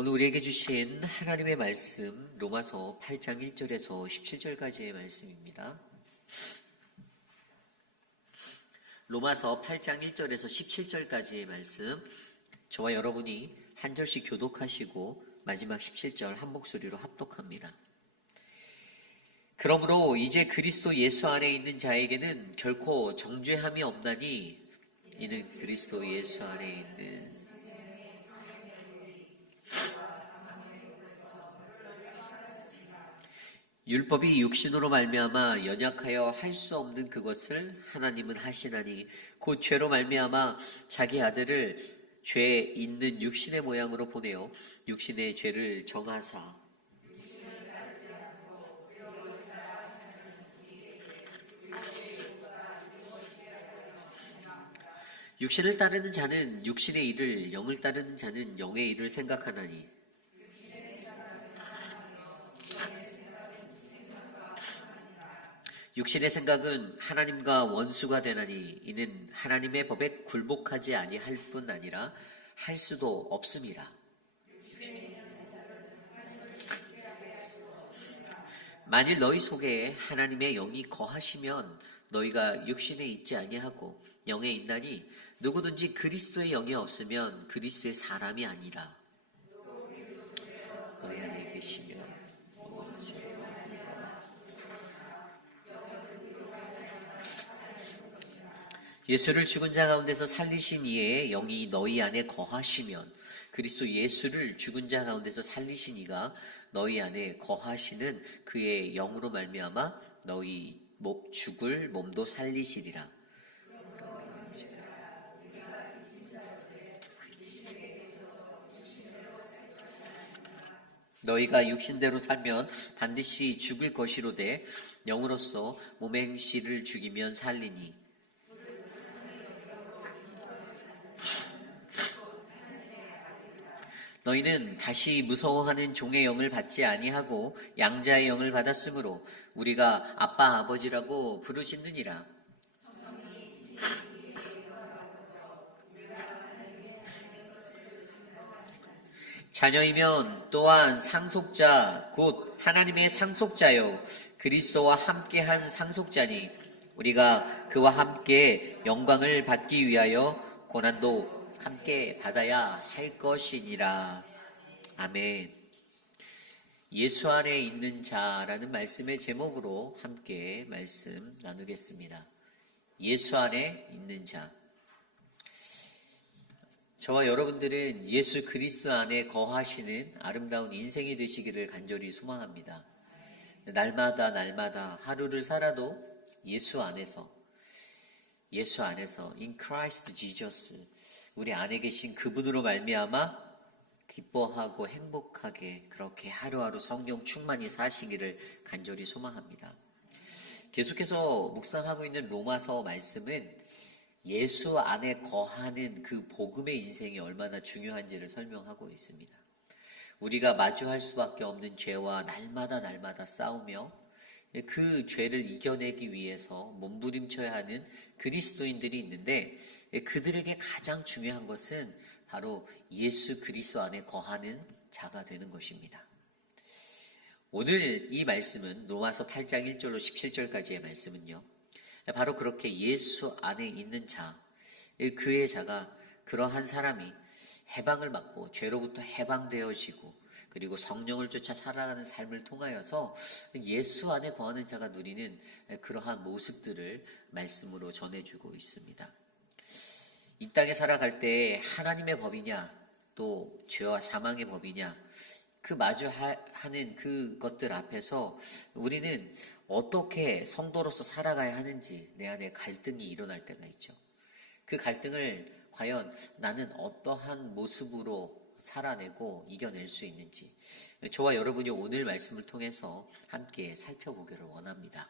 오늘 우리에게 주신 하나님의 말씀 로마서 8장 1절에서 17절까지의 말씀입니다. 로마서 8장 1절에서 17절까지의 말씀, 저와 여러분이 한 절씩 교독하시고 마지막 17절 한 목소리로 합독합니다. 그러므로 이제 그리스도 예수 안에 있는 자에게는 결코 정죄함이 없나니 이는 그리스도 예수 안에 있는 율법이 육신으로 말미암아 연약하여 할 수 없는 그것을 하나님은 하시나니 곧 죄로 말미암아 자기 아들을 죄 있는 육신의 모양으로 보내어 육신의 죄를 정하사 육신을 따르는 자는 육신의 일을, 영을 따르는 자는 영의 일을 생각하나니 육신의 생각은 하나님과 원수가 되나니 이는 하나님의 법에 굴복하지 아니할 뿐 아니라 할 수도 없음이라. 만일 너희 속에 하나님의 영이 거하시면 너희가 육신에 있지 아니하고 영에 있나니 누구든지 그리스도의 영이 없으면 그리스도의 사람이 아니라. 너희 안에 계시면 예수를 죽은 자 가운데서 살리신 이의 영이 너희 안에 거하시면 그리스도 예수를 죽은 자 가운데서 살리신 이가 너희 안에 거하시는 그의 영으로 말미암아 너희 죽을 몸도 살리시리라. 너희가 육신대로 살면 반드시 죽을 것이로되 영으로서 몸의 행실을 죽이면 살리니 너희는 다시 무서워하는 종의 영을 받지 아니하고 양자의 영을 받았으므로 우리가 아빠 아버지라고 부르짖느니라. 자녀이면 또한 상속자 곧 하나님의 상속자요 그리스도와 함께한 상속자니 우리가 그와 함께 영광을 받기 위하여 고난도 함께 받아야 할 것이니라. 아멘. 예수 안에 있는 자라는 말씀의 제목으로 함께 말씀 나누겠습니다. 예수 안에 있는 자. 저와 여러분들은 예수 그리스도 안에 거하시는 아름다운 인생이 되시기를 간절히 소망합니다. 날마다 하루를 살아도 예수 안에서 in Christ Jesus 우리 안에 계신 그분으로 말미암아 기뻐하고 행복하게 그렇게 하루하루 성령 충만히 사시기를 간절히 소망합니다. 계속해서 묵상하고 있는 로마서 말씀은 예수 안에 거하는 그 복음의 인생이 얼마나 중요한지를 설명하고 있습니다. 우리가 마주할 수밖에 없는 죄와 날마다 싸우며 그 죄를 이겨내기 위해서 몸부림쳐야 하는 그리스도인들이 있는데 그들에게 가장 중요한 것은 바로 예수 그리스도 안에 거하는 자가 되는 것입니다. 오늘 이 말씀은 로마서 8장 1절로 17절까지의 말씀은요. 바로 그렇게 예수 안에 있는 자, 그의 자가 그러한 사람이 해방을 받고 죄로부터 해방되어지고 그리고 성령을 쫓아 살아가는 삶을 통하여서 예수 안에 거하는 자가 누리는 그러한 모습들을 말씀으로 전해주고 있습니다. 이 땅에 살아갈 때 하나님의 법이냐 또 죄와 사망의 법이냐 그 마주하는 그것들 앞에서 우리는 어떻게 성도로서 살아가야 하는지 내 안에 갈등이 일어날 때가 있죠. 그 갈등을 과연 나는 어떠한 모습으로 살아내고 이겨낼 수 있는지 저와 여러분이 오늘 말씀을 통해서 함께 살펴보기를 원합니다.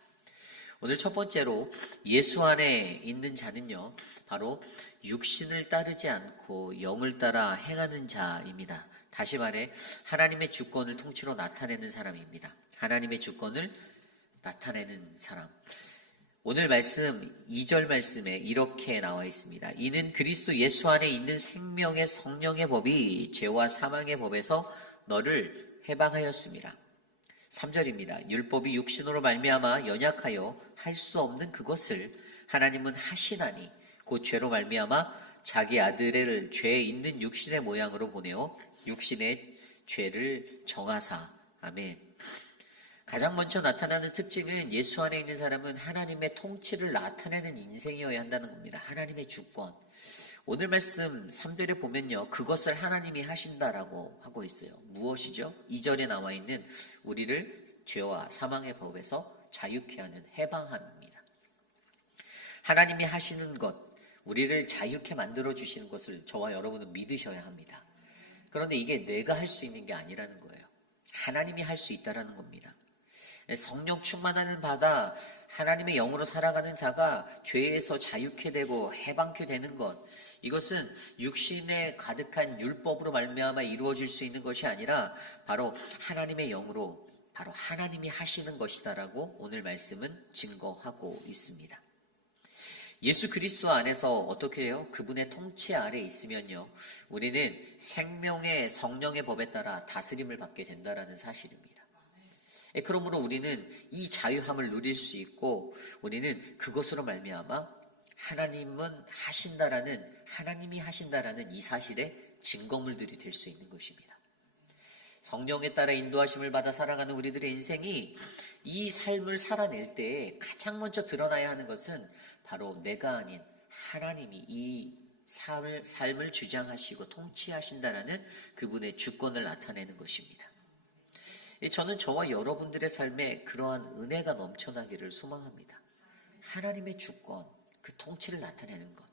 오늘 첫 번째로 예수 안에 있는 자는요, 바로 육신을 따르지 않고 영을 따라 행하는 자입니다. 다시 말해 하나님의 주권을 통치로 나타내는 사람입니다. 하나님의 주권을 나타내는 사람. 오늘 말씀 2절 말씀에 이렇게 나와 있습니다. 이는 그리스도 예수 안에 있는 생명의 성령의 법이 죄와 사망의 법에서 너를 해방하였습니다. 3절입니다. 율법이 육신으로 말미암아 연약하여 할 수 없는 그것을 하나님은 하시나니 곧 죄로 말미암아 자기 아들을 죄 있는 육신의 모양으로 보내어 육신의 죄를 정하사. 아멘. 가장 먼저 나타나는 특징은 예수 안에 있는 사람은 하나님의 통치를 나타내는 인생이어야 한다는 겁니다. 하나님의 주권. 오늘 말씀 3절에 보면요, 그것을 하나님이 하신다라고 하고 있어요. 무엇이죠? 2절에 나와 있는 우리를 죄와 사망의 법에서 자유케 하는 해방함입니다. 하나님이 하시는 것, 우리를 자유케 만들어 주시는 것을 저와 여러분은 믿으셔야 합니다. 그런데 이게 내가 할 수 있는 게 아니라는 거예요. 하나님이 할 수 있다라는 겁니다. 성령 충만하는 바다, 하나님의 영으로 살아가는 자가 죄에서 자유케 되고 해방케 되는 것, 이것은 육신에 가득한 율법으로 말미암아 이루어질 수 있는 것이 아니라 바로 하나님의 영으로, 바로 하나님이 하시는 것이다라고 오늘 말씀은 증거하고 있습니다. 예수 그리스도 안에서 어떻게 해요? 그분의 통치 아래 있으면요, 우리는 생명의 성령의 법에 따라 다스림을 받게 된다라는 사실입니다. 그러므로 우리는 이 자유함을 누릴 수 있고, 우리는 그것으로 말미암아 하나님은 하신다라는, 하나님이 하신다라는 이 사실에 증거물들이 될 수 있는 것입니다. 성령에 따라 인도하심을 받아 살아가는 우리들의 인생이 이 삶을 살아낼 때에 가장 먼저 드러나야 하는 것은 바로 내가 아닌 하나님이 이 삶을 주장하시고 통치하신다라는 그분의 주권을 나타내는 것입니다. 저는 저와 여러분들의 삶에 그러한 은혜가 넘쳐나기를 소망합니다. 하나님의 주권, 그 통치를 나타내는 것.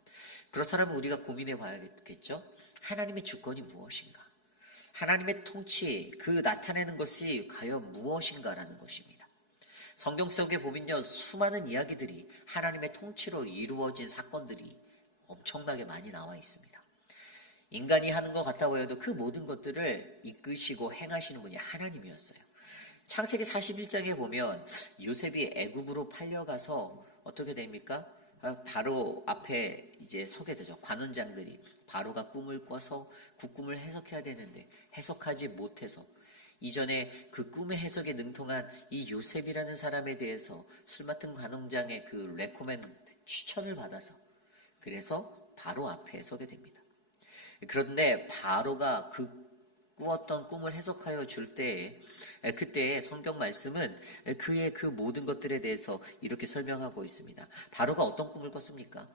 그렇다면 우리가 고민해 봐야겠죠? 하나님의 주권이 무엇인가? 하나님의 통치, 그 나타내는 것이 과연 무엇인가라는 것입니다. 성경 속에 보면요, 수많은 이야기들이 하나님의 통치로 이루어진 사건들이 엄청나게 많이 나와 있습니다. 인간이 하는 것 같아 보여도 그 모든 것들을 이끄시고 행하시는 분이 하나님이었어요. 창세기 41장에 보면 요셉이 애굽으로 팔려가서 어떻게 됩니까? 바로 앞에 이제 서게 되죠. 관원장들이 바로가 꿈을 꿔서 그 꿈을 해석해야 되는데 해석하지 못해서 이전에 그 꿈의 해석에 능통한 이 요셉이라는 사람에 대해서 술 맡은 관원장의 그 레코멘드 추천을 받아서 그래서 바로 앞에 서게 됩니다. 그런데 바로가 그 꾸었던 꿈을 해석하여 줄 때에 그때의 성경 말씀은 그의 그 모든 것들에 대해서 이렇게 설명하고 있습니다. 바로가 어떤 꿈을 꿨습니까?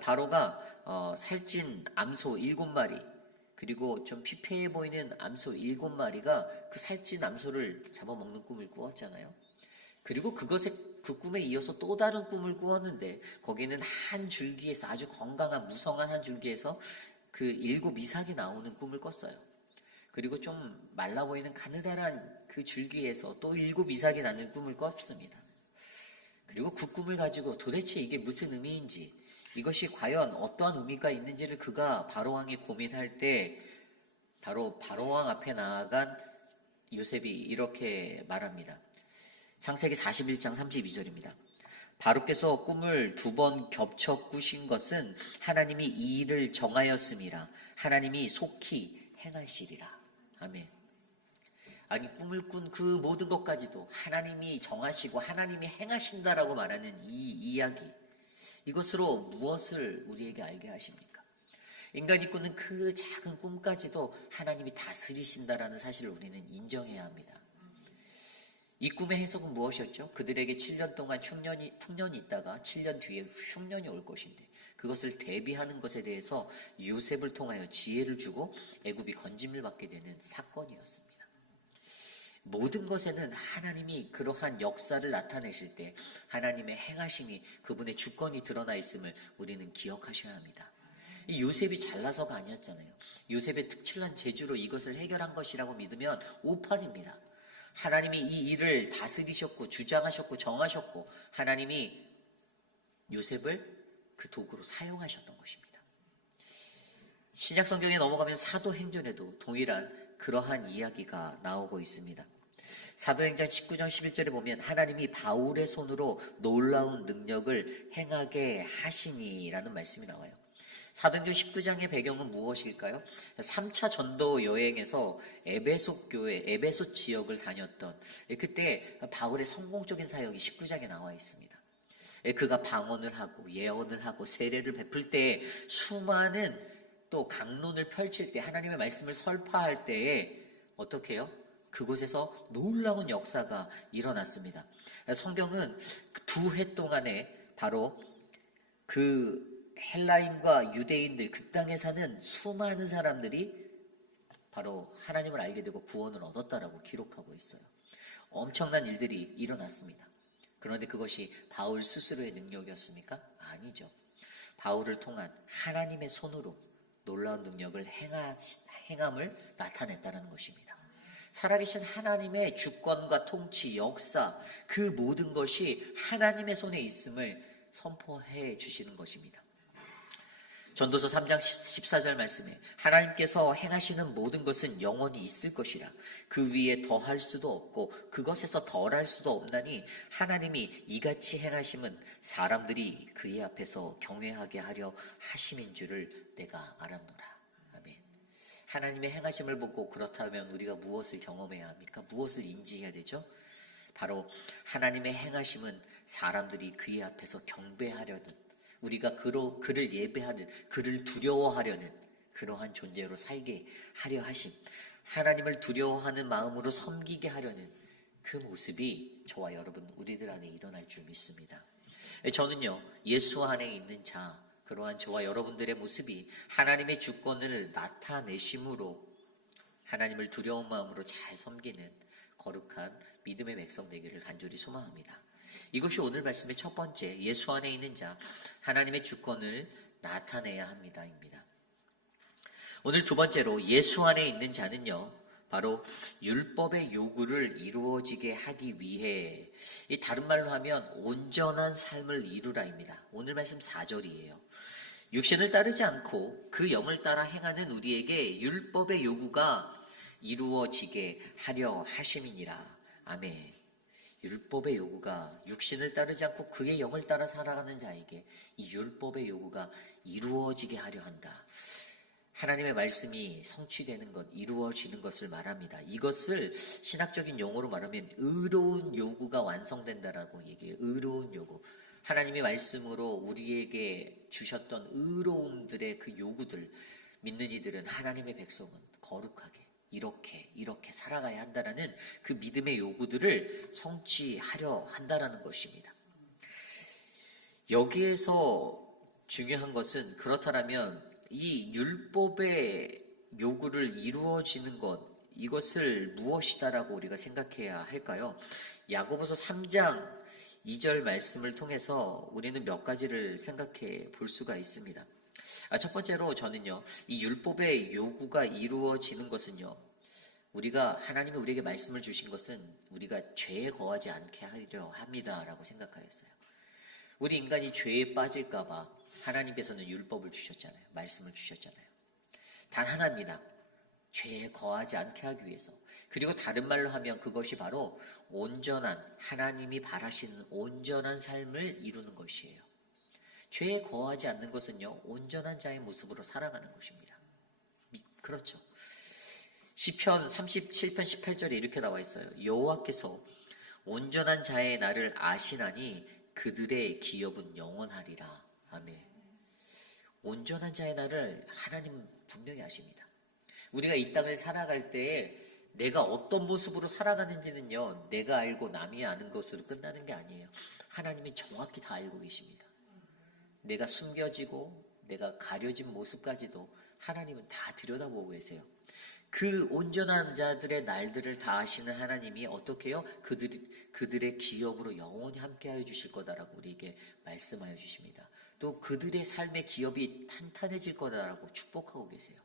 바로가 살찐 암소 7마리 그리고 좀 피폐해 보이는 암소 7마리가 그 살찐 암소를 잡아먹는 꿈을 꾸었잖아요. 그리고 그 꿈에 이어서 또 다른 꿈을 꾸었는데 거기는 한 줄기에서 아주 건강한 무성한 한 줄기에서 그 7 이삭이 나오는 꿈을 꿨어요. 그리고 좀 말라 보이는 가느다란 그 줄기에서 또 7 이삭이 나는 꿈을 꿨습니다. 그리고 그 꿈을 가지고 도대체 이게 무슨 의미인지, 이것이 과연 어떠한 의미가 있는지를 그가 바로왕이 고민할 때 바로 바로왕 앞에 나아간 요셉이 이렇게 말합니다. 창세기 41장 32절입니다. 바로께서 꿈을 2번 겹쳐 꾸신 것은 하나님이 이 일을 정하였음이라. 하나님이 속히 행하시리라. 아멘. 아니, 꿈을 꾼 그 모든 것까지도 하나님이 정하시고 하나님이 행하신다라고 말하는 이 이야기, 이것으로 무엇을 우리에게 알게 하십니까? 인간이 꾸는 그 작은 꿈까지도 하나님이 다스리신다라는 사실을 우리는 인정해야 합니다. 이 꿈의 해석은 무엇이었죠? 그들에게 7년 동안 풍년이 있다가 7년 뒤에 흉년이 올 것인데 그것을 대비하는 것에 대해서 요셉을 통하여 지혜를 주고 애굽이 건짐을 받게 되는 사건이었습니다. 모든 것에는 하나님이 그러한 역사를 나타내실 때 하나님의 행하심이, 그분의 주권이 드러나 있음을 우리는 기억하셔야 합니다. 이 요셉이 잘나서가 아니었잖아요. 요셉의 특출난 재주로 이것을 해결한 것이라고 믿으면 오판입니다. 하나님이 이 일을 다스리셨고 주장하셨고 정하셨고 하나님이 요셉을 그 도구로 사용하셨던 것입니다. 신약 성경에 넘어가면 사도행전에도 동일한 그러한 이야기가 나오고 있습니다. 사도행전 19장 11절에 보면 하나님이 바울의 손으로 놀라운 능력을 행하게 하시니라는 말씀이 나와요. 사도행전 19장의 배경은 무엇일까요? 3차 전도 여행에서 에베소 교회, 에베소 지역을 다녔던 그때 바울의 성공적인 사역이 19장에 나와 있습니다. 그가 방언을 하고 예언을 하고 세례를 베풀 때 수많은 또 강론을 펼칠 때 하나님의 말씀을 설파할 때에 어떻게 해요? 그곳에서 놀라운 역사가 일어났습니다. 성경은 2해 동안에 바로 그 헬라인과 유대인들 그 땅에 사는 수많은 사람들이 바로 하나님을 알게 되고 구원을 얻었다라고 기록하고 있어요. 엄청난 일들이 일어났습니다. 그런데 그것이 바울 스스로의 능력이었습니까? 아니죠. 바울을 통한 하나님의 손으로 놀라운 능력을 행함을 나타냈다는 것입니다. 살아계신 하나님의 주권과 통치, 역사 그 모든 것이 하나님의 손에 있음을 선포해 주시는 것입니다. 전도서 3장 14절 말씀에 하나님께서 행하시는 모든 것은 영원히 있을 것이라 그 위에 더할 수도 없고 그것에서 덜할 수도 없나니 하나님이 이같이 행하심은 사람들이 그의 앞에서 경외하게 하려 하심인 줄을 내가 알았노라. 아멘. 하나님의 행하심을 보고 그렇다면 우리가 무엇을 경험해야 합니까? 무엇을 인지해야 되죠? 바로 하나님의 행하심은 사람들이 그의 앞에서 경배하려는 우리가 그를 예배하는, 그를 두려워하려는 그러한 존재로 살게 하려 하심, 하나님을 두려워하는 마음으로 섬기게 하려는 그 모습이 저와 여러분 우리들 안에 일어날 줄 믿습니다. 저는요, 예수 안에 있는 자, 그러한 저와 여러분들의 모습이 하나님의 주권을 나타내심으로 하나님을 두려운 마음으로 잘 섬기는 거룩한 믿음의 백성 되기를 간절히 소망합니다. 이것이 오늘 말씀의 첫 번째, 예수 안에 있는 자, 하나님의 주권을 나타내야 합니다입니다. 오늘 두 번째로 예수 안에 있는 자는요, 바로 율법의 요구를 이루어지게 하기 위해, 이 다른 말로 하면 온전한 삶을 이루라입니다. 오늘 말씀 4절이에요. 육신을 따르지 않고 그 영을 따라 행하는 우리에게 율법의 요구가 이루어지게 하려 하심이니라. 아멘. 율법의 요구가 육신을 따르지 않고 그의 영을 따라 살아가는 자에게 이 율법의 요구가 이루어지게 하려 한다. 하나님의 말씀이 성취되는 것, 이루어지는 것을 말합니다. 이것을 신학적인 용어로 말하면 의로운 요구가 완성된다라고 얘기해요. 의로운 요구. 하나님의 말씀으로 우리에게 주셨던 의로움들의 그 요구들, 믿는 이들은 하나님의 백성은 거룩하게 이렇게 살아가야 한다라는 그 믿음의 요구들을 성취하려 한다라는 것입니다. 여기에서 중요한 것은 그렇다면 이 율법의 요구를 이루어지는 것, 이것을 무엇이다라고 우리가 생각해야 할까요? 야고보서 3장 2절 말씀을 통해서 우리는 몇 가지를 생각해 볼 수가 있습니다. 첫 번째로 저는요, 이 율법의 요구가 이루어지는 것은요, 우리가 하나님이 우리에게 말씀을 주신 것은 우리가 죄에 거하지 않게 하려 합니다라고 생각하였어요. 우리 인간이 죄에 빠질까봐 하나님께서는 율법을 주셨잖아요. 말씀을 주셨잖아요. 단 하나입니다. 죄에 거하지 않게 하기 위해서. 그리고 다른 말로 하면 그것이 바로 온전한, 하나님이 바라시는 온전한 삶을 이루는 것이에요. 죄에 거하지 않는 것은요, 온전한 자의 모습으로 살아가는 것입니다. 그렇죠. 시편 37편 18절에 이렇게 나와 있어요. 여호와께서 온전한 자의 나를 아시나니 그들의 기업은 영원하리라. 아멘. 온전한 자의 나를 하나님 분명히 아십니다. 우리가 이 땅을 살아갈 때에 내가 어떤 모습으로 살아가는지는요, 내가 알고 남이 아는 것으로 끝나는 게 아니에요. 하나님이 정확히 다 알고 계십니다. 내가 숨겨지고 내가 가려진 모습까지도 하나님은 다 들여다보고 계세요. 그 온전한 자들의 날들을 다 아시는 하나님이 어떻게 해요? 그들의 기업으로 영원히 함께하여 주실 거다라고 우리에게 말씀하여 주십니다. 또 그들의 삶의 기업이 탄탄해질 거다라고 축복하고 계세요.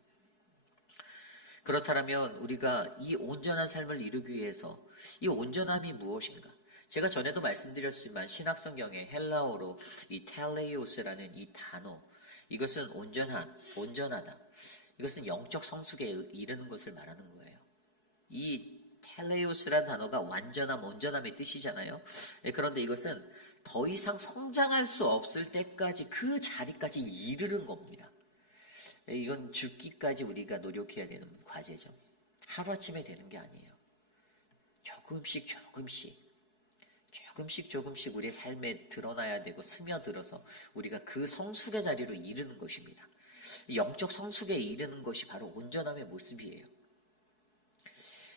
그렇다면 우리가 이 온전한 삶을 이루기 위해서 이 온전함이 무엇인가? 제가 전에도 말씀드렸지만 신학성경에 헬라어로 이 텔레이오스라는 이 단어, 이것은 온전하다. 이것은 영적 성숙에 이르는 것을 말하는 거예요. 이 텔레우스라는 단어가 완전함, 온전함의 뜻이잖아요. 그런데 이것은 더 이상 성장할 수 없을 때까지 그 자리까지 이르는 겁니다. 이건 죽기까지 우리가 노력해야 되는 과제죠. 하루아침에 되는 게 아니에요. 조금씩 우리의 삶에 드러나야 되고 스며들어서 우리가 그 성숙의 자리로 이르는 것입니다. 영적 성숙에 이르는 것이 바로 온전함의 모습이에요.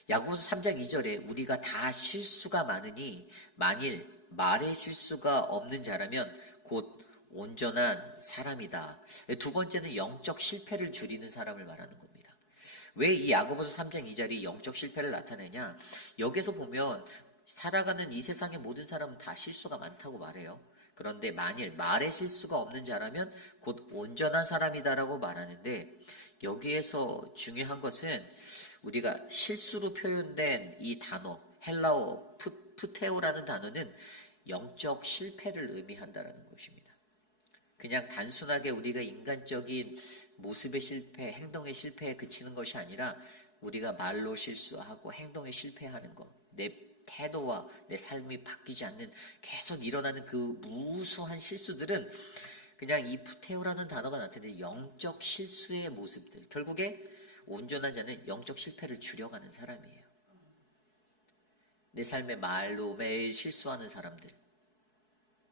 야고보서 3장 2절에 우리가 다 실수가 많으니 만일 말의 실수가 없는 자라면 곧 온전한 사람이다. 두 번째는 영적 실패를 줄이는 사람을 말하는 겁니다. 왜 이 야고보서 3장 2절이 영적 실패를 나타내냐? 여기서 보면 살아가는 이 세상의 모든 사람은 다 실수가 많다고 말해요. 그런데 만일 말의 실수가 없는 자라면 곧 온전한 사람이다라고 말하는데, 여기에서 중요한 것은 우리가 실수로 표현된 이 단어, 헬라어 푸테오라는 단어는 영적 실패를 의미한다라는 것입니다. 그냥 단순하게 우리가 인간적인 모습의 실패, 행동의 실패에 그치는 것이 아니라 우리가 말로 실수하고 행동에 실패하는 것, 내 태도와 내 삶이 바뀌지 않는 계속 일어나는 그 무수한 실수들은 그냥 이 푸테오라는 단어가 나타내는 영적 실수의 모습들. 결국에 온전한 자는 영적 실패를 줄여가는 사람이에요. 내 삶의 말로 매일 실수하는 사람들,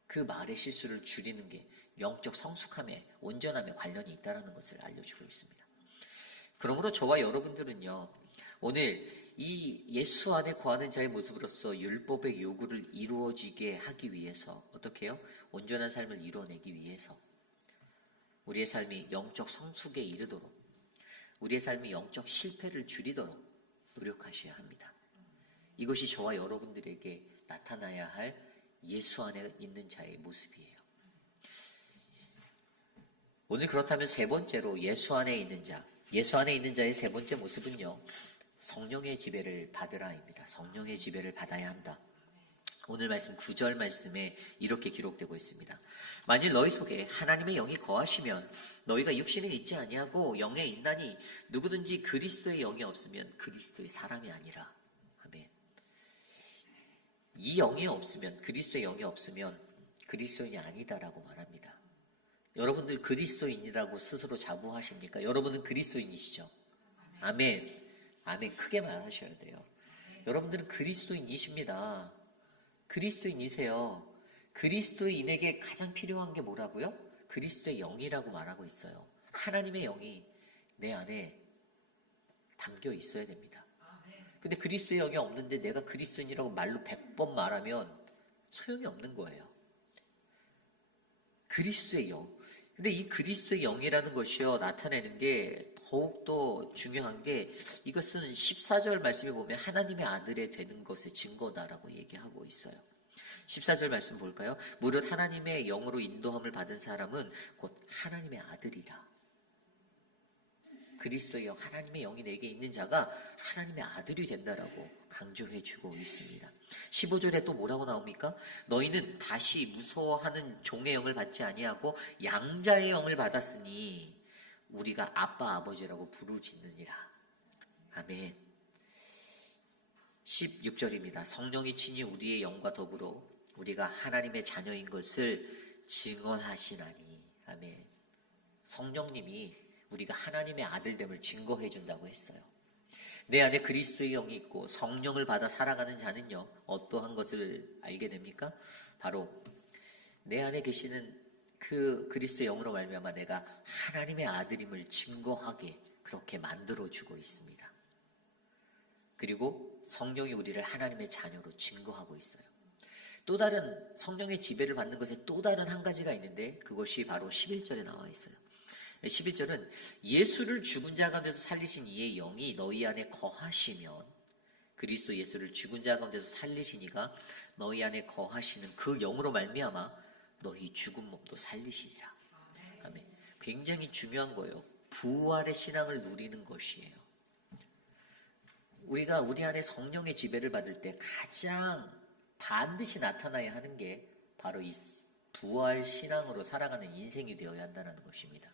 그 말의 실수를 줄이는 게 영적 성숙함에, 온전함에 관련이 있다는 것을 알려주고 있습니다. 그러므로 저와 여러분들은요, 오늘 이 예수 안에 거하는 자의 모습으로서 율법의 요구를 이루어지게 하기 위해서 어떻게 해요? 온전한 삶을 이루어내기 위해서 우리의 삶이 영적 성숙에 이르도록, 우리의 삶이 영적 실패를 줄이도록 노력하셔야 합니다. 이것이 저와 여러분들에게 나타나야 할 예수 안에 있는 자의 모습이에요. 오늘 그렇다면 세 번째로 예수 안에 있는 자, 예수 안에 있는 자의 세 번째 모습은요, 성령의 지배를 받으라입니다. 성령의 지배를 받아야 한다. 오늘 말씀 9절 말씀에 이렇게 기록되고 있습니다. 만일 너희 속에 하나님의 영이 거하시면 너희가 육신에 있지 아니하고 영에 있나니 누구든지 그리스도의 영이 없으면 그리스도의 사람이 아니라. 아멘. 이 영이 없으면, 그리스도의 영이 없으면 그리스도인이 아니다라고 말합니다. 여러분들 그리스도인이라고 스스로 자부하십니까? 여러분은 그리스도인이시죠? 아멘. 아멘. 크게 말하셔야 돼요. 여러분들은 그리스도인이십니다. 그리스도인이세요. 그리스도인에게 가장 필요한 게 뭐라고요? 그리스도의 영이라고 말하고 있어요. 하나님의 영이 내 안에 담겨 있어야 됩니다. 근데 그리스도의 영이 없는데 내가 그리스도인이라고 말로 100번 말하면 소용이 없는 거예요. 그리스도의 영. 근데 이 그리스도의 영이라는 것이요, 나타내는 게 더욱더 중요한 게, 이것은 14절 말씀에 보면 하나님의 아들이 되는 것의 증거다라고 얘기하고 있어요. 14절 말씀 볼까요? 무릇 하나님의 영으로 인도함을 받은 사람은 곧 하나님의 아들이라. 그리스도의 영, 하나님의 영이 내게 있는 자가 하나님의 아들이 된다라고 강조해 주고 있습니다. 15절에 또 뭐라고 나옵니까? 너희는 다시 무서워하는 종의 영을 받지 아니하고 양자의 영을 받았으니 우리가 아빠 아버지라고 부르짖느니라. 아멘. 16절입니다. 성령이 친히 우리의 영과 더불어 우리가 하나님의 자녀인 것을 증언하시나니. 아멘. 성령님이 우리가 하나님의 아들됨을 증거해 준다고 했어요. 내 안에 그리스도의 영이 있고 성령을 받아 살아가는 자는요, 어떠한 것을 알게 됩니까? 바로 내 안에 계시는 그 그리스도의 영으로 말미암아 내가 하나님의 아들임을 증거하게 그렇게 만들어주고 있습니다. 그리고 성령이 우리를 하나님의 자녀로 증거하고 있어요. 또 다른 성령의 지배를 받는 것에 또 다른 한 가지가 있는데, 그것이 바로 11절에 나와 있어요. 11절은 예수를 죽은 자 가운데서 살리신 이의 영이 너희 안에 거하시면, 그리스도 예수를 죽은 자 가운데서 살리시니가 너희 안에 거하시는 그 영으로 말미암아 너희 죽은 몸도 살리시리라. 아멘. 굉장히 중요한 거예요. 부활의 신앙을 누리는 것이에요. 우리가 우리 안에 성령의 지배를 받을 때 가장 반드시 나타나야 하는 게 바로 이 부활 신앙으로 살아가는 인생이 되어야 한다는 것입니다.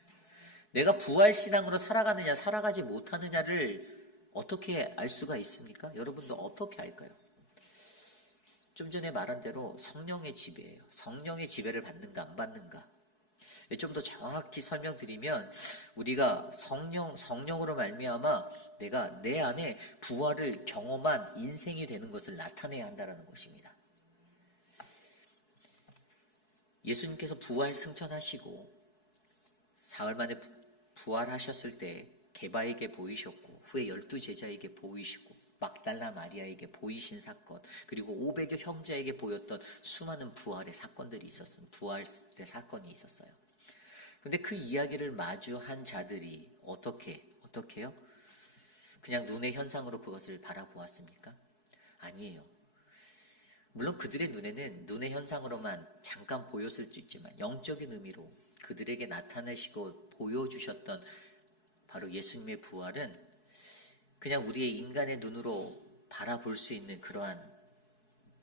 내가 부활 신앙으로 살아가느냐 살아가지 못하느냐를 어떻게 알 수가 있습니까? 여러분도 어떻게 알까요? 좀 전에 말한 대로 성령의 지배예요. 성령의 지배를 받는가 안 받는가. 좀 더 정확히 설명드리면 우리가 성령으로 말미암아 내가 내 안에 부활을 경험한 인생이 되는 것을 나타내야 한다는 것입니다. 예수님께서 부활 승천하시고 사흘 만에 부활하셨을 때 게바에게 보이셨고 후에 12제자에게 보이시고 막달라 마리아에게 보이신 사건, 그리고 500여 형제에게 보였던 수많은 부활의 사건들이 있었습니다. 부활의 사건이 있었어요. 근데 그 이야기를 마주한 자들이 어떻게요? 그냥 눈의 현상으로 그것을 바라보았습니까? 아니에요. 물론 그들의 눈에는 눈의 현상으로만 잠깐 보였을 수 있지만 영적인 의미로 그들에게 나타내시고 보여주셨던 바로 예수님의 부활은 그냥 우리의 인간의 눈으로 바라볼 수 있는 그러한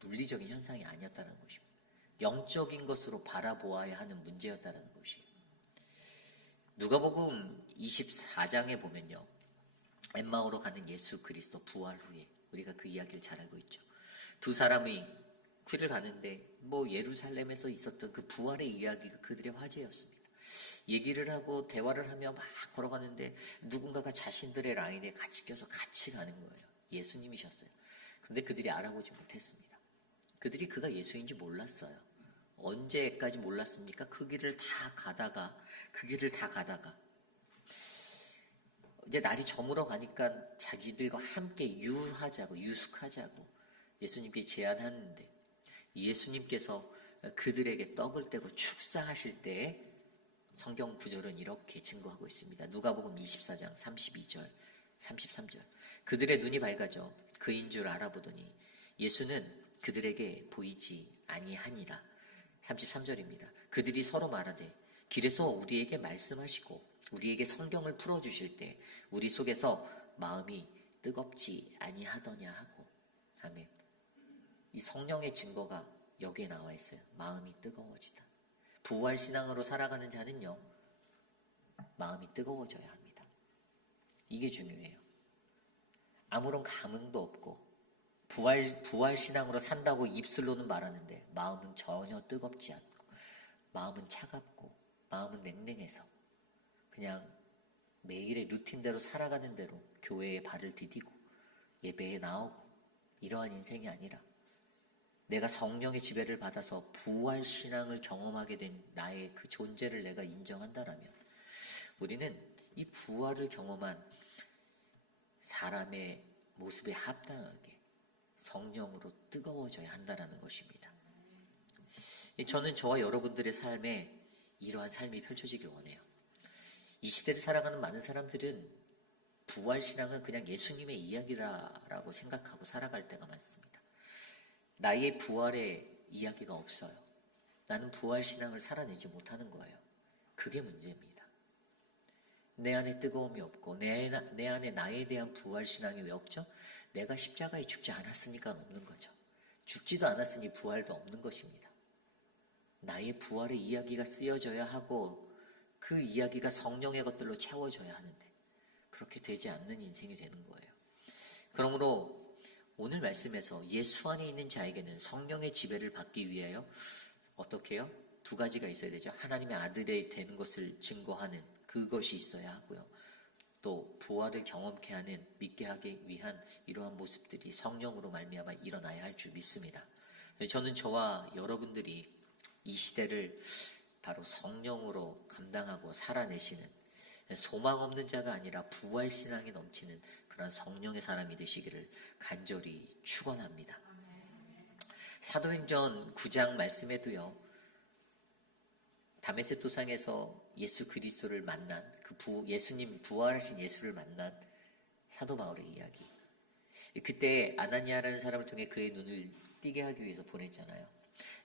물리적인 현상이 아니었다는 것입니다. 영적인 것으로 바라보아야 하는 문제였다는 것이에요. 누가복음 24장에 보면요, 엠마오로 가는 예수 그리스도 부활 후에 우리가 그 이야기를 잘 알고 있죠. 두 사람이 길을 가는데 예루살렘에서 있었던 그 부활의 이야기가 그들의 화제였습니다. 얘기를 하고 대화를 하며 막 걸어가는데 누군가가 자신들의 라인에 같이 껴서 같이 가는 거예요. 예수님이셨어요. 그런데 그들이 알아보지 못했습니다. 그들이 그가 예수인지 몰랐어요. 언제까지 몰랐습니까? 그 길을 다 가다가 이제 날이 저물어 가니까 자기들과 함께 유숙하자고 예수님께 제안하는데 예수님께서 그들에게 떡을 떼고 축사하실 때 성경 구절은 이렇게 증거하고 있습니다. 누가복음 24장 32절, 33절. 그들의 눈이 밝아져 그인 줄 알아보더니 예수는 그들에게 보이지 아니하니라. 33절입니다. 그들이 서로 말하되 길에서 우리에게 말씀하시고 우리에게 성경을 풀어주실 때 우리 속에서 마음이 뜨겁지 아니하더냐 하고. 아멘. 이 성령의 증거가 여기에 나와 있어요. 마음이 뜨거워지다. 부활신앙으로 살아가는 자는요, 마음이 뜨거워져야 합니다. 이게 중요해요. 아무런 감흥도 없고 부활신앙으로 산다고 입술로는 말하는데 마음은 전혀 뜨겁지 않고 마음은 차갑고 마음은 냉랭해서 그냥 매일의 루틴대로 살아가는 대로 교회에 발을 디디고 예배에 나오고 이러한 인생이 아니라 내가 성령의 지배를 받아서 부활신앙을 경험하게 된 나의 그 존재를 내가 인정한다라면 우리는 이 부활을 경험한 사람의 모습에 합당하게 성령으로 뜨거워져야 한다는 것입니다. 저는 저와 여러분들의 삶에 이러한 삶이 펼쳐지길 원해요. 이 시대를 살아가는 많은 사람들은 부활신앙은 그냥 예수님의 이야기라고 생각하고 살아갈 때가 많습니다. 나의 부활의 이야기가 없어요. 나는 부활신앙을 살아내지 못하는 거예요. 그게 문제입니다. 내 안에 뜨거움이 없고 내 안에 나에 대한 부활신앙이 왜 없죠? 내가 십자가에 죽지 않았으니까 없는 거죠. 죽지도 않았으니 부활도 없는 것입니다. 나의 부활의 이야기가 쓰여져야 하고 그 이야기가 성령의 것들로 채워져야 하는데 그렇게 되지 않는 인생이 되는 거예요. 그러므로 오늘 말씀에서 예수 안에 있는 자에게는 성령의 지배를 받기 위하여 어떻게 해요? 두 가지가 있어야 되죠. 하나님의 아들이 되는 것을 증거하는 그것이 있어야 하고요. 또 부활을 경험케 하는, 믿게 하기 위한 이러한 모습들이 성령으로 말미암아 일어나야 할 줄 믿습니다. 저는 저와 여러분들이 이 시대를 바로 성령으로 감당하고 살아내시는 소망 없는 자가 아니라 부활신앙이 넘치는 그런 성령의 사람이 되시기를 간절히 축원합니다. 사도행전 9장 말씀에도요, 다메섹 도상에서 예수 그리스도를 만난 예수님 부활하신 예수를 만난 사도 바울의 이야기. 그때 아나니아라는 사람을 통해 그의 눈을 띄게 하기 위해서 보냈잖아요.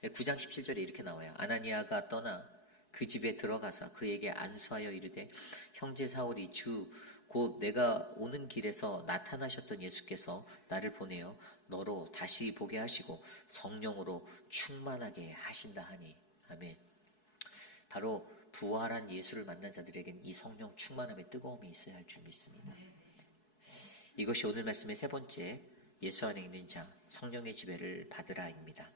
9장 17절에 이렇게 나와요. 아나니아가 떠나 그 집에 들어가서 그에게 안수하여 이르되 형제 사울이 주 곧 내가 오는 길에서 나타나셨던 예수께서 나를 보내어 너로 다시 보게 하시고 성령으로 충만하게 하신다 하니. 아멘. 바로 부활한 예수를 만난 자들에게는 이 성령 충만함의 뜨거움이 있어야 할 줄 믿습니다. 이것이 오늘 말씀의 세 번째, 예수 안에 있는 자, 성령의 지배를 받으라입니다.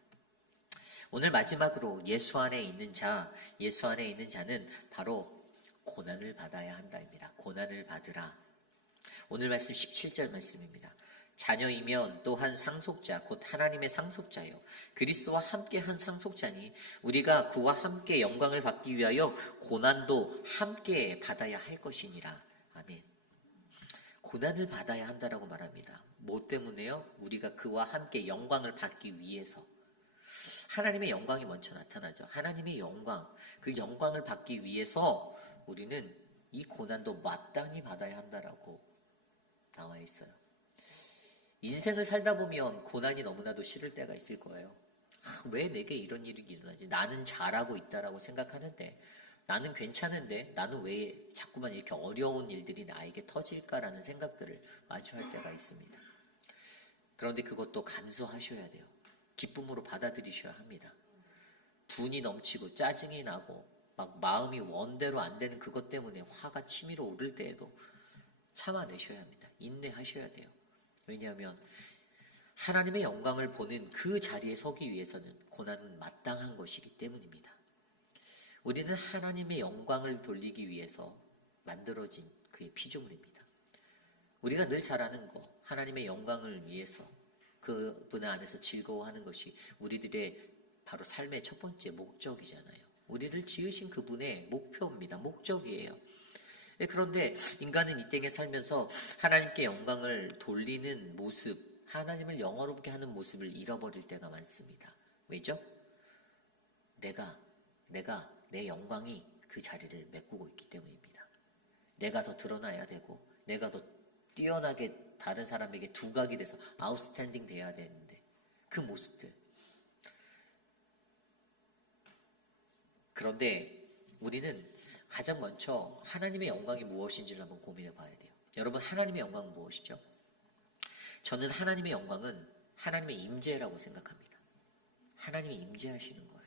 오늘 마지막으로 예수 안에 있는 자, 예수 안에 있는 자는 바로 고난을 받아야 한다입니다. 고난을 받으라. 오늘 말씀 17절 말씀입니다. 자녀이면 또한 상속자 곧 하나님의 상속자요 그리스도와 함께 한 상속자니 우리가 그와 함께 영광을 받기 위하여 고난도 함께 받아야 할 것이니라. 아멘. 고난을 받아야 한다라고 말합니다. 뭐 때문에요? 우리가 그와 함께 영광을 받기 위해서. 하나님의 영광이 먼저 나타나죠. 하나님의 영광, 그 영광을 받기 위해서 우리는 이 고난도 마땅히 받아야 한다라고 나와 있어요. 인생을 살다 보면 고난이 너무나도 싫을 때가 있을 거예요. 왜 내게 이런 일이 일어나지? 나는 잘하고 있다라고 생각하는데, 나는 괜찮은데 나는 왜 자꾸만 이렇게 어려운 일들이 나에게 터질까라는 생각들을 마주할 때가 있습니다. 그런데 그것도 감수하셔야 돼요. 기쁨으로 받아들이셔야 합니다. 분이 넘치고 짜증이 나고 막 마음이 원대로 안 되는 그것 때문에 화가 치밀어 오를 때에도 참아내셔야 합니다. 인내하셔야 돼요. 왜냐하면 하나님의 영광을 보는 그 자리에 서기 위해서는 고난은 마땅한 것이기 때문입니다. 우리는 하나님의 영광을 돌리기 위해서 만들어진 그의 피조물입니다. 우리가 늘 잘 아는 거, 하나님의 영광을 위해서 그분 안에서 즐거워하는 것이 우리들의 바로 삶의 첫 번째 목적이잖아요. 우리를 지으신 그분의 목표입니다. 목적이에요. 그런데 인간은 이 땅에 살면서 하나님께 영광을 돌리는 모습, 하나님을 영화롭게 하는 모습을 잃어버릴 때가 많습니다. 왜죠? 내가 내 영광이 그 자리를 메꾸고 있기 때문입니다. 내가 더 드러나야 되고 내가 더 뛰어나게 다른 사람에게 두각이 돼서 아웃스탠딩 돼야 되는데 그 모습들. 그런데 우리는 가장 먼저 하나님의 영광이 무엇인지를 한번 고민해 봐야 돼요. 여러분, 하나님의 영광은 무엇이죠? 저는 하나님의 영광은 하나님의 임재라고 생각합니다. 하나님이 임재하시는 거예요.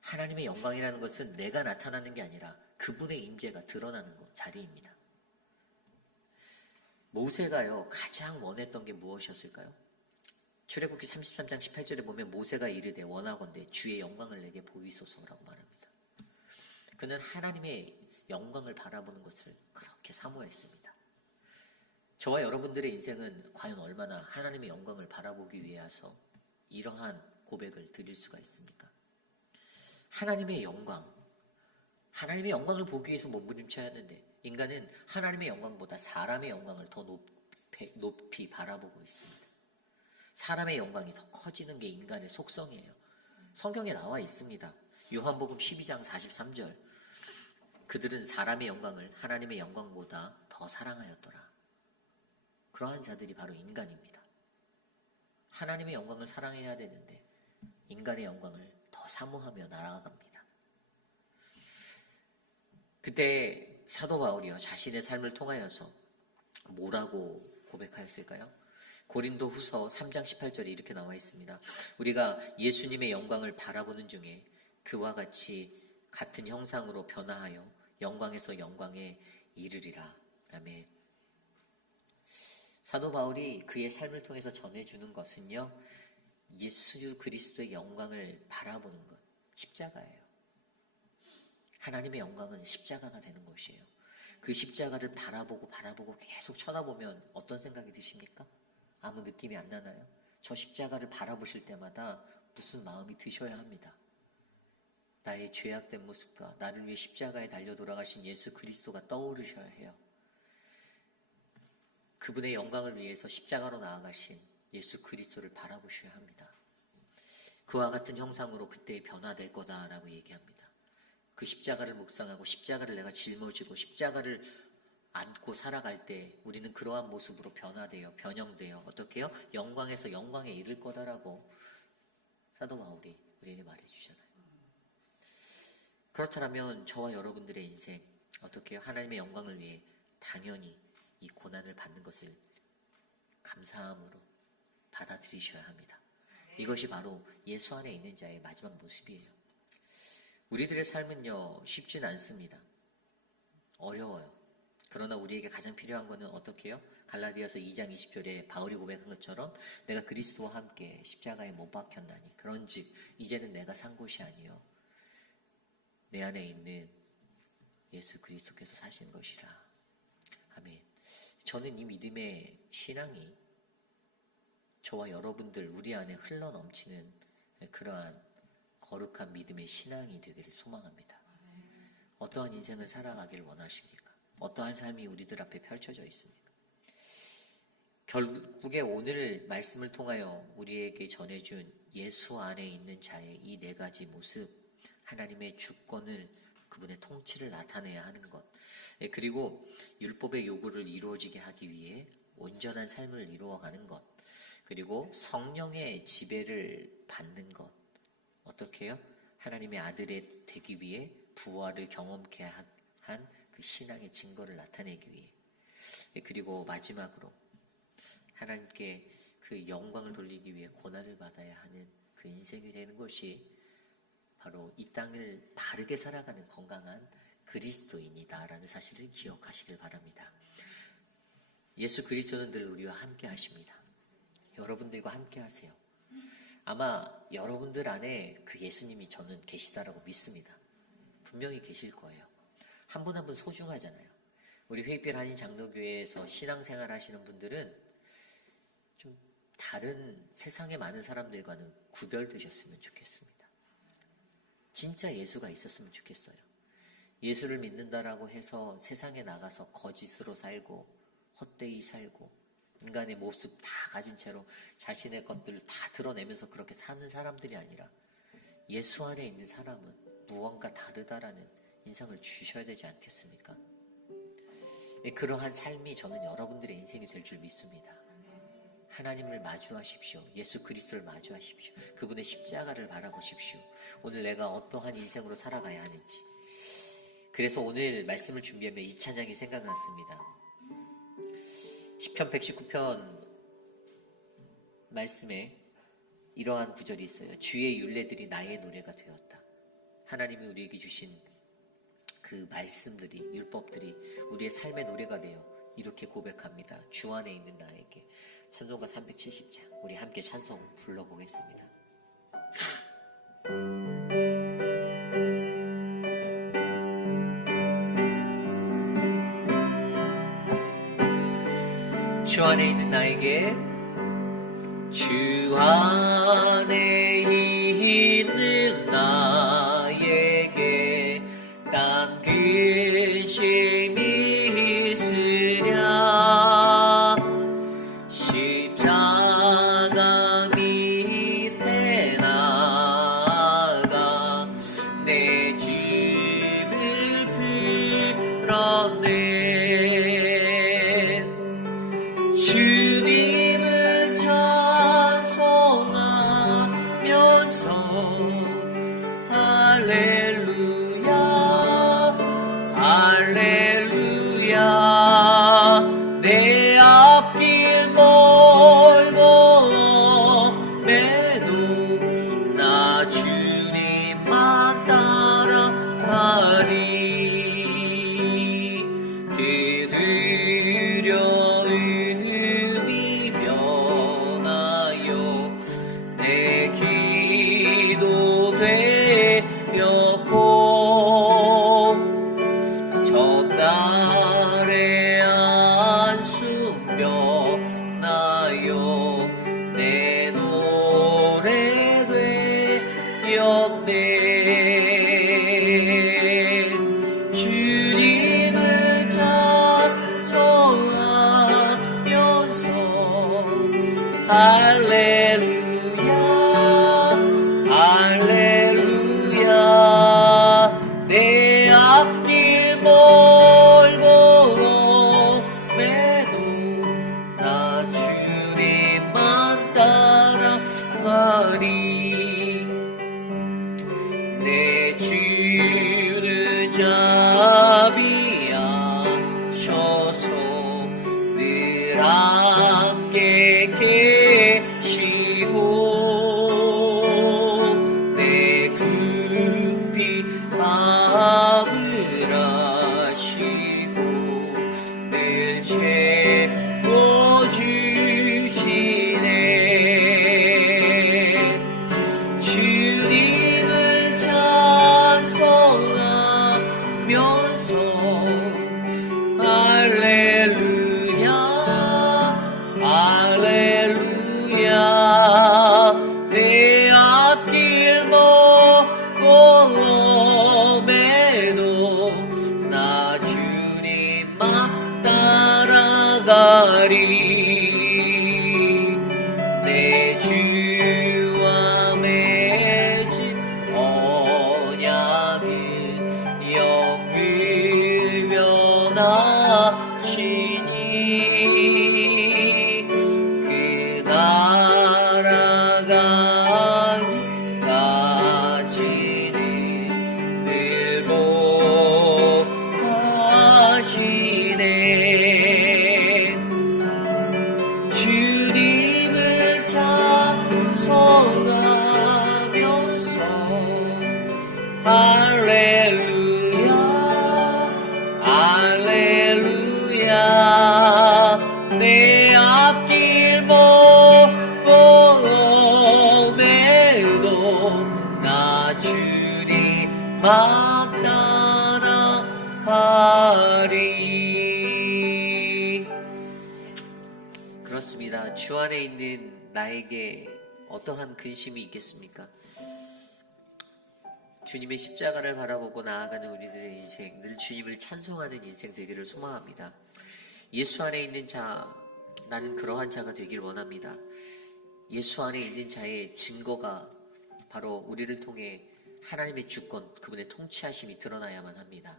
하나님의 영광이라는 것은 내가 나타나는 게 아니라 그분의 임재가 드러나는 것, 자리입니다. 모세가요, 가장 원했던 게 무엇이었을까요? 출애굽기 33장 18절에 보면 모세가 이르되 원하건대 주의 영광을 내게 보이소서라고 말합니다. 그는 하나님의 영광을 바라보는 것을 그렇게 사모했습니다. 저와 여러분들의 인생은 과연 얼마나 하나님의 영광을 바라보기 위해서 이러한 고백을 드릴 수가 있습니까? 하나님의 영광을 보기 위해서 몸부림쳐야 하는데 인간은 하나님의 영광보다 사람의 영광을 더 높이 바라보고 있습니다. 사람의 영광이 더 커지는 게 인간의 속성이에요. 성경에 나와 있습니다. 요한복음 12장 43절. 그들은 사람의 영광을 하나님의 영광보다 더 사랑하였더라. 그러한 자들이 바로 인간입니다. 하나님의 영광을 사랑해야 되는데 인간의 영광을 더 사모하며 날아갑니다. 그때 사도 바울이요, 자신의 삶을 통하여서 뭐라고 고백하였을까요? 고린도 후서 3장 18절에 이렇게 나와 있습니다. 우리가 예수님의 영광을 바라보는 중에 그와 같이 같은 형상으로 변화하여 영광에서 영광에 이르리라. 아멘. 사도 바울이 그의 삶을 통해서 전해주는 것은요, 예수 그리스도의 영광을 바라보는 것, 십자가예요. 하나님의 영광은 십자가가 되는 것이에요. 그 십자가를 바라보고 계속 쳐다보면 어떤 생각이 드십니까? 아무 느낌이 안 나나요? 저 십자가를 바라보실 때마다 무슨 마음이 드셔야 합니다. 나의 죄악된 모습과 나를 위해 십자가에 달려 돌아가신 예수 그리스도가 떠오르셔야 해요. 그분의 영광을 위해서 십자가로 나아가신 예수 그리스도를 바라보셔야 합니다. 그와 같은 형상으로 그때 변화될 거다라고 얘기합니다. 그 십자가를 묵상하고 십자가를 내가 짊어지고 십자가를 안고 살아갈 때 우리는 그러한 모습으로 변형되어 어떻게 해요? 영광에서 영광에 이를 거다라고 사도 바울이 우리에게 말해주잖아요. 그렇다면 저와 여러분들의 인생 어떻게 해요? 하나님의 영광을 위해 당연히 이 고난을 받는 것을 감사함으로 받아들이셔야 합니다. 이것이 바로 예수 안에 있는 자의 마지막 모습이에요. 우리들의 삶은요, 쉽진 않습니다. 어려워요. 그러나 우리에게 가장 필요한 것은 어떻게 해요? 갈라디아서 2장 20절에 바울이 고백한 것처럼 내가 그리스도와 함께 십자가에 못 박혔나니 그런즉 이제는 내가 산 것이 아니요 내 안에 있는 예수 그리스도께서 사신 것이라. 아멘. 저는 이 믿음의 신앙이 저와 여러분들 우리 안에 흘러넘치는 그러한 거룩한 믿음의 신앙이 되기를 소망합니다. 어떠한 인생을 살아가기를 원하십니까? 어떠한 삶이 우리들 앞에 펼쳐져 있습니까? 결국에 오늘 말씀을 통하여 우리에게 전해준 예수 안에 있는 자의 이 네 가지 모습, 하나님의 주권을, 그분의 통치를 나타내야 하는 것, 그리고 율법의 요구를 이루어지게 하기 위해 온전한 삶을 이루어가는 것, 그리고 성령의 지배를 받는 것, 어떻게 해요? 하나님의 아들이 되기 위해 부활을 경험케 한 그 신앙의 증거를 나타내기 위해, 그리고 마지막으로 하나님께 그 영광을 돌리기 위해 고난을 받아야 하는 그 인생이 되는 것이 바로 이 땅을 바르게 살아가는 건강한 그리스도인이다라는 사실을 기억하시길 바랍니다. 예수 그리스도는 늘 우리와 함께 하십니다. 여러분들과 함께 하세요. 아마 여러분들 안에 그 예수님이 저는 계시다라고 믿습니다. 분명히 계실 거예요. 한 분 한 분 소중하잖아요. 우리 회의필 한인 장로교회에서 신앙생활 하시는 분들은 좀 다른 세상의 많은 사람들과는 구별되셨으면 좋겠습니다. 진짜 예수가 있었으면 좋겠어요. 예수를 믿는다라고 해서 세상에 나가서 거짓으로 살고 헛되이 살고 인간의 모습 다 가진 채로 자신의 것들을 다 드러내면서 그렇게 사는 사람들이 아니라 예수 안에 있는 사람은 무언가 다르다라는 인상을 주셔야 되지 않겠습니까? 그러한 삶이 저는 여러분들의 인생이 될 줄 믿습니다. 하나님을 마주하십시오. 예수 그리스도를 마주하십시오. 그분의 십자가를 바라보십시오. 오늘 내가 어떠한 인생으로 살아가야 하는지. 그래서 오늘 말씀을 준비하며 이 찬양이 생각났습니다. 시편 119편 말씀에 이러한 구절이 있어요. 주의 율례들이 나의 노래가 되었다. 하나님이 우리에게 주신 그 말씀들이, 율법들이 우리의 삶의 노래가 되어 이렇게 고백합니다. 주 안에 있는 나에게. 찬송가 370장 우리 함께 찬송 불러보겠습니다. 주 안에 있는 나에게, 주 안에 있는 나에게 남기심이 있으랴. 십자가 밑에 나가 내 짐을 풀었네. 주님을 찬송하면서 할렐루야 할렐루야. 내 앞길 멀고 매도 나 주님만 따라가리. 그들여 의미 변하여 내 기도 되었고 전날의 안수며 나여 내 노래 되었네. 주님을 찬송하면서 할렐루야 할렐루야. 내 앞길 멀고 매도 나 주님만 따라가리. 내 주를 자비하셔서 늘 함께 계시고 주님을 찬송하면서 할렐루야 할렐루야 내 앞길 모험에도 나 주님만 따라가리. 그렇습니다. 주 안에 있는 나에게 어떠한 근심이 있겠습니까? 주님의 십자가를 바라보고 나아가는 우리들의 인생, 늘 주님을 찬송하는 인생 되기를 소망합니다. 예수 안에 있는 자, 나는 그러한 자가 되길 원합니다. 예수 안에 있는 자의 증거가 바로 우리를 통해 하나님의 주권, 그분의 통치하심이 드러나야만 합니다.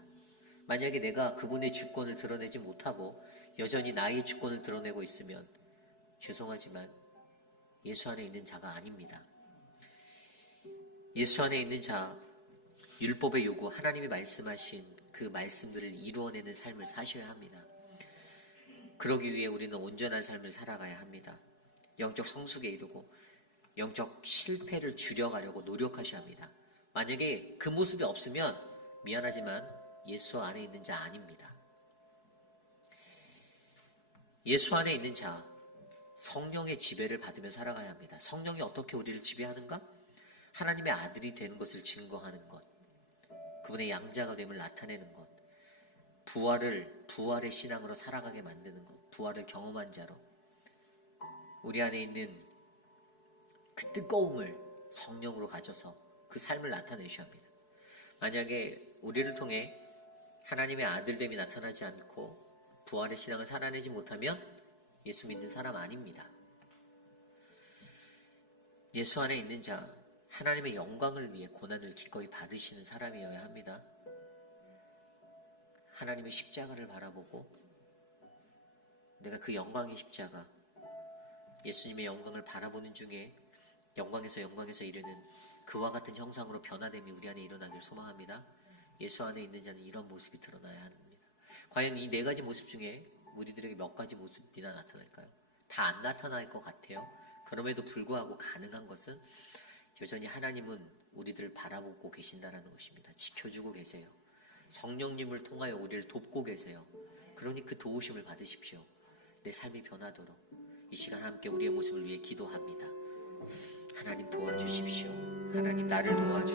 만약에 내가 그분의 주권을 드러내지 못하고 여전히 나의 주권을 드러내고 있으면 죄송하지만 예수 안에 있는 자가 아닙니다. 예수 안에 있는 자, 율법의 요구, 하나님이 말씀하신 그 말씀들을 이루어내는 삶을 사셔야 합니다. 그러기 위해 우리는 온전한 삶을 살아가야 합니다. 영적 성숙에 이르고 영적 실패를 줄여가려고 노력하셔야 합니다. 만약에 그 모습이 없으면 미안하지만 예수 안에 있는 자 아닙니다. 예수 안에 있는 자, 성령의 지배를 받으며 살아가야 합니다. 성령이 어떻게 우리를 지배하는가? 하나님의 아들이 되는 것을 증거하는 것, 그분의 양자가 됨을 나타내는 것, 부활의 신앙으로 살아가게 만드는 것, 부활을 경험한 자로 우리 안에 있는 그 뜨거움을 성령으로 가져서 그 삶을 나타내셔야 합니다. 만약에 우리를 통해 하나님의 아들됨이 나타나지 않고 부활의 신앙을 살아내지 못하면 예수 믿는 사람 아닙니다. 예수 안에 있는 자, 하나님의 영광을 위해 고난을 기꺼이 받으시는 사람이어야 합니다. 하나님의 십자가를 바라보고 내가 그 영광의 십자가, 예수님의 영광을 바라보는 중에 영광에서 이르는 그와 같은 형상으로 변화됨이 우리 안에 일어나길 소망합니다. 예수 안에 있는 자는 이런 모습이 드러나야 합니다. 과연 이 네 가지 모습 중에 우리들에게 몇 가지 모습이나 나타날까요? 다 안 나타날 것 같아요. 그럼에도 불구하고 가능한 것은 여전히 하나님은 우리들을 바라보고 계신다는 것입니다. 지켜주고 계세요. 성령님을 통하여 우리를 돕고 계세요. 그러니 그 도우심을 받으십시오. 내 삶이 변하도록 이 시간 함께 우리의 모습을 위해 기도합니다. 하나님 도와주십시오. 하나님 나를 도와주십시오.